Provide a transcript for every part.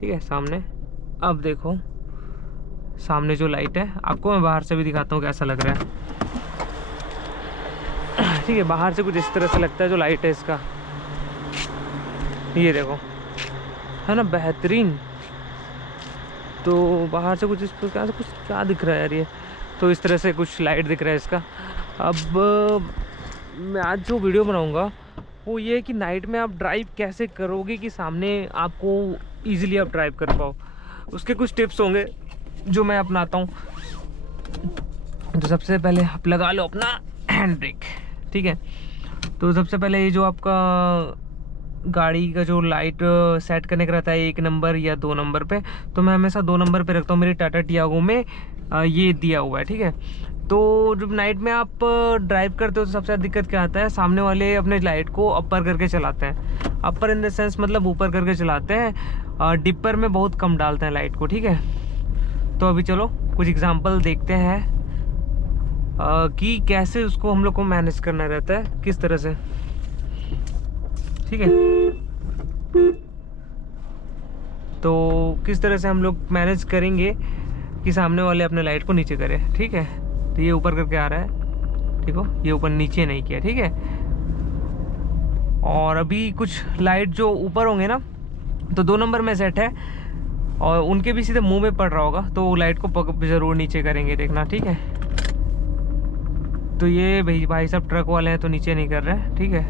ठीक है सामने। अब देखो सामने जो लाइट है, आपको मैं बाहर से भी दिखाता हूँ कैसा लग रहा है। ठीक है, बाहर से कुछ इस तरह से लगता है जो लाइट है इसका, ये देखो, है ना बेहतरीन। तो बाहर से कुछ इस प्रकार से कुछ क्या दिख रहा है यार ये, तो इस तरह से कुछ लाइट दिख रहा है इसका। अब मैं आज जो वीडियो बनाऊंगा वो ये है कि नाइट में आप ड्राइव कैसे करोगे कि सामने आपको इजीली आप ड्राइव कर पाओ। उसके कुछ टिप्स होंगे जो मैं अपनाता हूँ। तो सबसे पहले आप लगा लो अपना हैंड ब्रेक। ठीक है, तो सबसे पहले ये जो आपका गाड़ी का जो लाइट सेट करने का रहता है 1 नंबर या 2 नंबर पे, तो मैं हमेशा 2 नंबर पे रखता हूँ। मेरी टाटा टियागो में ये दिया हुआ है। ठीक है, तो जब नाइट में आप ड्राइव करते हो तो सबसे ज़्यादा दिक्कत क्या आता है, सामने वाले अपने लाइट को अपर करके चलाते हैं। अपर इन द सेंस मतलब ऊपर करके चलाते हैं, डिपर में बहुत कम डालते हैं लाइट को। ठीक है, तो अभी चलो कुछ एग्जांपल देखते हैं कि कैसे उसको हम लोग को मैनेज करना रहता है, किस तरह से। ठीक है, तो किस तरह से हम लोग मैनेज करेंगे कि सामने वाले अपने लाइट को नीचे करें। ठीक है, तो ये ऊपर करके आ रहा है, ठीक हो, ये ऊपर नीचे नहीं किया। ठीक है, और अभी कुछ लाइट जो ऊपर होंगे ना, तो 2 नंबर में सेट है और उनके भी सीधे मुंह में पड़ रहा होगा, तो लाइट को ज़रूर नीचे करेंगे, देखना। ठीक है, तो ये भाई सब ट्रक वाले हैं तो नीचे नहीं कर रहे हैं। ठीक है,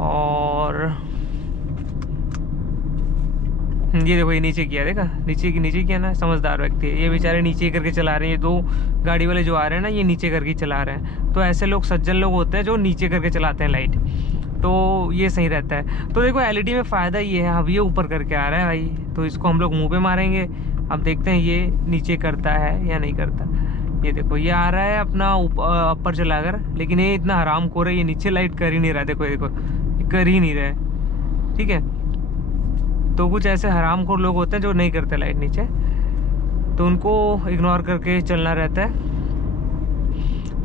और ये देखो ये नीचे किया, देखा नीचे किया ना, समझदार व्यक्ति है ये, बेचारे नीचे करके चला रहे हैं। ये 2 गाड़ी वाले जो आ रहे हैं ना, ये नीचे करके चला रहे हैं। तो ऐसे लोग सज्जन लोग होते हैं जो नीचे करके चलाते हैं लाइट, तो ये सही रहता है। तो देखो एलईडी में फ़ायदा ये है, अब ये ऊपर करके आ रहा है भाई, तो इसको हम लोग मुँह पे मारेंगे। अब देखते हैं ये नीचे करता है या नहीं करता। ये देखो ये आ रहा है अपना ऊपर चलाकर, लेकिन ये इतना हरामखोर है, ये नीचे लाइट कर ही नहीं रहा। देखो ये कर ही नहीं रहा है। ठीक है, तो कुछ ऐसे हरामखोर लोग होते हैं जो नहीं करते लाइट नीचे, तो उनको इग्नोर करके चलना रहता है।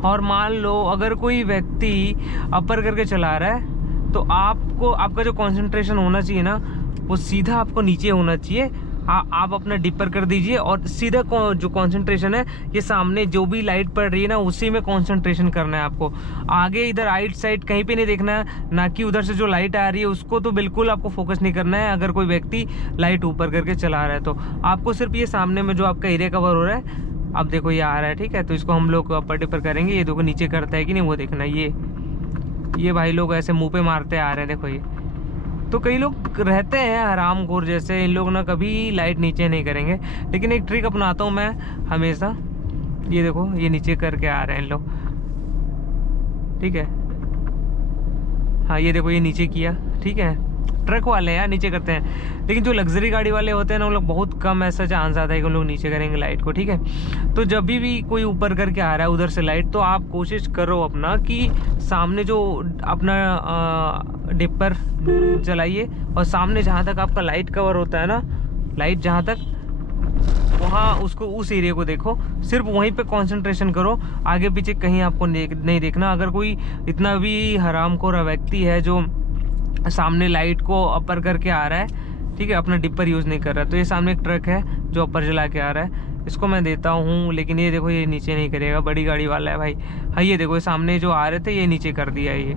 और मान लो अगर कोई व्यक्ति अपर करके चला रहा है, तो आपको आपका जो कंसंट्रेशन होना चाहिए ना, वो सीधा आपको नीचे होना चाहिए। आप अपना डिपर कर दीजिए और सीधा जो कंसंट्रेशन है, ये सामने जो भी लाइट पड़ रही है ना, उसी में कंसंट्रेशन करना है आपको। आगे इधर राइट साइड कहीं पे नहीं देखना है, ना कि उधर से जो लाइट आ रही है उसको तो बिल्कुल आपको फोकस नहीं करना है। अगर कोई व्यक्ति लाइट ऊपर करके चला रहा है तो आपको सिर्फ ये सामने में जो आपका एरिया कवर हो रहा है, अब देखो ये आ रहा है। ठीक है, तो इसको हम लोग अपर डिपर करेंगे। ये देखो नीचे करता है कि नहीं वो देखना। ये भाई लोग ऐसे मुँह पे मारते आ रहे हैं, देखो ये। तो कई लोग रहते हैं हरामखोर जैसे, इन लोग ना कभी लाइट नीचे नहीं करेंगे। लेकिन एक ट्रिक अपनाता हूँ मैं हमेशा, ये देखो ये नीचे करके आ रहे हैं इन लोग। ठीक है, हाँ ये देखो ये नीचे किया। ठीक है, ट्रक वाले यार नीचे करते हैं, लेकिन जो लग्जरी गाड़ी वाले होते हैं ना, उन लोग बहुत कम ऐसा चांस आता है कि उन लोग नीचे करेंगे लाइट को। ठीक है, तो जब भी कोई ऊपर करके आ रहा है उधर से लाइट, तो आप कोशिश करो अपना कि सामने जो अपना डिपर चलाइए, और सामने जहाँ तक आपका लाइट कवर होता है ना, लाइट जहाँ तक, वहाँ उसको उस एरिया को देखो, सिर्फ वहीं पे कंसंट्रेशन करो। आगे पीछे कहीं आपको नहीं देखना। अगर कोई इतना भी हरामखोर व्यक्ति है जो सामने लाइट को अपर करके आ रहा है, ठीक है, अपना डिपर यूज़ नहीं कर रहा, तो ये सामने एक ट्रक है जो अपर जला के आ रहा है, इसको मैं देता हूँ। लेकिन ये देखो ये नीचे नहीं करेगा, बड़ी गाड़ी वाला है भाई। हाँ ये देखो ये सामने जो आ रहे थे ये नीचे कर दिया, ये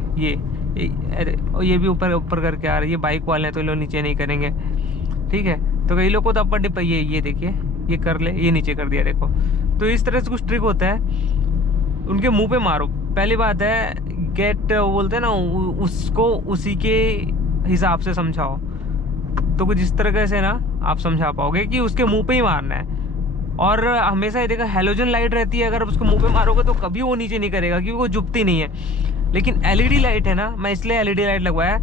भी ऊपर करके आ रहा है। ये बाइक वाले हैं तो ये लोग नीचे नहीं करेंगे। ठीक है, तो कई लोग को तो अपर डिपर, ये देखिए ये कर ले, ये नीचे कर दिया देखो। तो इस तरह से कुछ ट्रिक होता है, उनके मुँह पे मारो। पहली बात है गेट बोलते हैं ना, उसको उसी के हिसाब से समझाओ, तो कुछ इस तरह से ना आप समझा पाओगे कि उसके मुंह पे ही मारना है। और हमेशा ये देखा हैलोजन लाइट रहती है, अगर आप उसको मुंह पे मारोगे तो कभी वो नीचे नहीं करेगा, क्योंकि वो झुकती नहीं है। लेकिन एलईडी लाइट है ना, मैं इसलिए एलईडी लाइट लगवाया,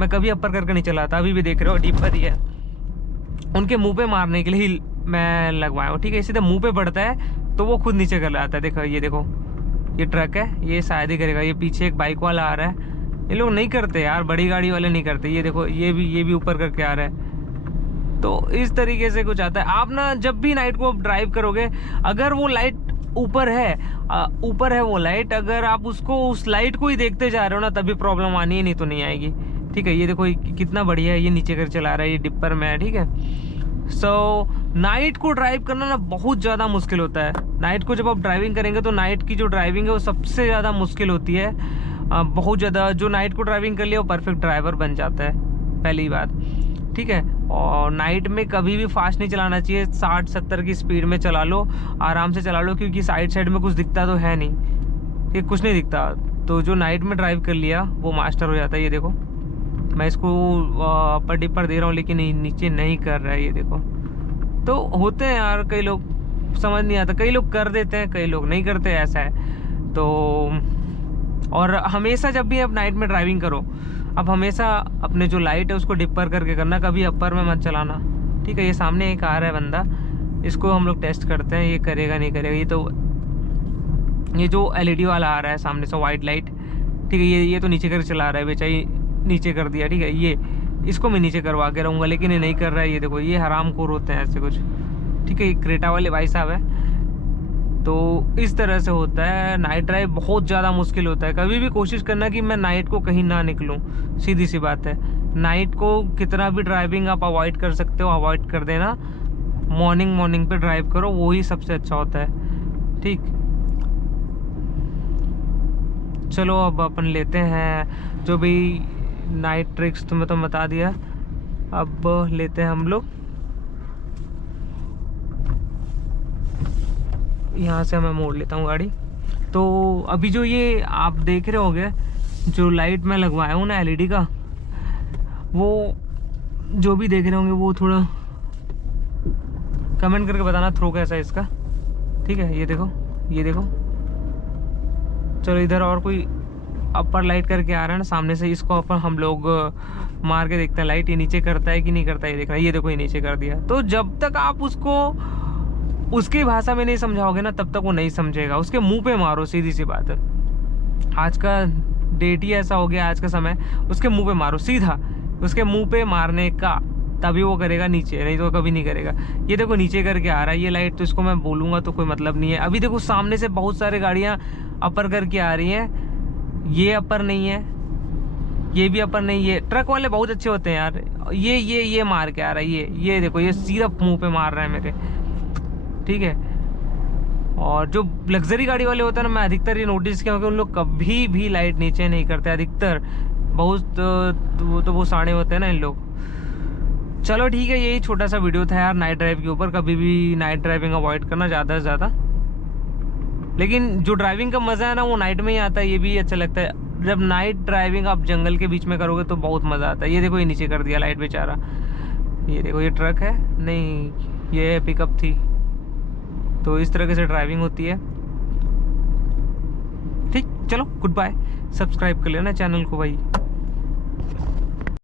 मैं कभी अपर करके नहीं चलाता। अभी भी देख रहे हो डीपर ही है, उनके मुँह पे मारने के लिए ही मैं लगवाया हूँ। ठीक है, सीधे मुँह पे पड़ता है तो वो खुद नीचे कर लाता है। देखो ये ट्रक है, ये शायद ही करेगा। ये पीछे एक बाइक वाला आ रहा है, ये लोग नहीं करते यार, बड़ी गाड़ी वाले नहीं करते। ये देखो ये भी ऊपर करके आ रहा है। तो इस तरीके से कुछ आता है। आप ना जब भी नाइट को ड्राइव करोगे, अगर वो लाइट ऊपर है वो लाइट, अगर आप उसको उस लाइट को ही देखते जा रहे हो ना, तभी प्रॉब्लम आनी है, नहीं तो नहीं आएगी। ठीक है। ये देखो कितना बढ़िया है, ये नीचे कर चला रहा है, ये डिपर में है, ठीक है। सो नाइट को ड्राइव करना ना बहुत ज़्यादा मुश्किल होता है। नाइट को जब आप ड्राइविंग करेंगे तो नाइट की जो ड्राइविंग है वो सबसे ज़्यादा मुश्किल होती है, बहुत ज़्यादा। जो नाइट को ड्राइविंग कर लिया वो परफेक्ट ड्राइवर बन जाता है, पहली बात, ठीक है। और नाइट में कभी भी फास्ट नहीं चलाना चाहिए, 60-70 की स्पीड में चला लो, आराम से चला लो, क्योंकि साइड में कुछ दिखता तो है नहीं, कि कुछ नहीं दिखता। तो जो नाइट में ड्राइव कर लिया वो मास्टर हो जाता है। ये देखो मैं इसको अपर डिपर दे रहा हूँ लेकिन नीचे नहीं कर रहा है, ये देखो। तो होते हैं यार, कई लोग समझ नहीं आता, कई लोग कर देते हैं, कई लोग नहीं करते, ऐसा है। तो और हमेशा जब भी आप नाइट में ड्राइविंग करो, अब हमेशा अपने जो लाइट है उसको डिपर करके करना, कभी अपर में मत चलाना, ठीक है। ये सामने एक आ रहा है बंदा, इसको हम लोग टेस्ट करते हैं, ये करेगा नहीं करेगा। ये जो LED वाला आ रहा है सामने से, वाइट लाइट, ठीक है। ये तो नीचे कर चला रहा है बेचारी, नीचे कर दिया, ठीक है। ये इसको मैं नीचे करवा के रहूँगा लेकिन ये नहीं कर रहा है। ये देखो ये हरामखोर होते हैं ऐसे कुछ, ठीक है। ये क्रेटा वाले भाई साहब है। तो इस तरह से होता है, नाइट ड्राइव बहुत ज़्यादा मुश्किल होता है। कभी भी कोशिश करना कि मैं नाइट को कहीं ना निकलूँ, सीधी सी बात है। नाइट को कितना भी ड्राइविंग आप अवॉइड कर सकते हो, अवॉइड कर देना। मॉर्निंग पे ड्राइव करो, वही सबसे अच्छा होता है, ठीक। चलो अब अपन लेते हैं जो भी नाइट ट्रिक्स तुम्हें तो बता दिया, अब लेते हैं हम लोग। यहाँ से मैं मोड़ लेता हूँ गाड़ी। तो अभी जो ये आप देख रहे होंगे, जो लाइट मैं लगवाया हूँ ना LED का, वो जो भी देख रहे होंगे वो थोड़ा कमेंट करके बताना थ्रो कैसा है इसका, ठीक है। ये देखो चलो इधर और कोई अपर लाइट करके आ रहा है ना सामने से, इसको अपन हम लोग मार के देखते हैं लाइट ये नीचे करता है कि नहीं करता है। ये देखना, ये देखो ये नीचे कर दिया। तो जब तक आप उसको उसकी भाषा में नहीं समझाओगे ना तब तक वो नहीं समझेगा। उसके मुंह पे मारो, सीधी सी बात है। आज का डेट ही ऐसा हो गया, आज का समय, उसके मुंह पे मारो सीधा, उसके मुंह पे मारने का, तभी वो करेगा नीचे, नहीं तो कभी नहीं करेगा। ये देखो नीचे करके आ रहा है ये लाइट, तो इसको मैं बोलूँगा तो कोई मतलब नहीं है। अभी देखो सामने से बहुत सारी गाड़ियाँ अपर करके आ रही हैं, ये अपर नहीं है, ये भी अपर नहीं है। ट्रक वाले बहुत अच्छे होते हैं यार, ये मार के आ रहा है, ये देखो ये सीधा मुंह पे मार रहा है मेरे, ठीक है। और जो लग्जरी गाड़ी वाले होते हैं ना, मैं अधिकतर ये नोटिस किया कि उन लोग कभी भी लाइट नीचे नहीं करते, अधिकतर। बहुत वो साड़े होते हैं ना इन लोग। चलो ठीक है, यही छोटा सा वीडियो था यार नाइट ड्राइव के ऊपर। कभी भी नाइट ड्राइविंग अवॉइड करना ज़्यादा से ज़्यादा, लेकिन जो ड्राइविंग का मज़ा है ना वो नाइट में ही आता है, ये भी अच्छा लगता है। जब नाइट ड्राइविंग आप जंगल के बीच में करोगे तो बहुत मज़ा आता है। ये देखो ये नीचे कर दिया लाइट बेचारा, ये देखो ये ट्रक है, नहीं ये पिकअप थी। तो इस तरीके से ड्राइविंग होती है, ठीक। चलो गुड बाय, सब्सक्राइब कर लेना चैनल को भाई।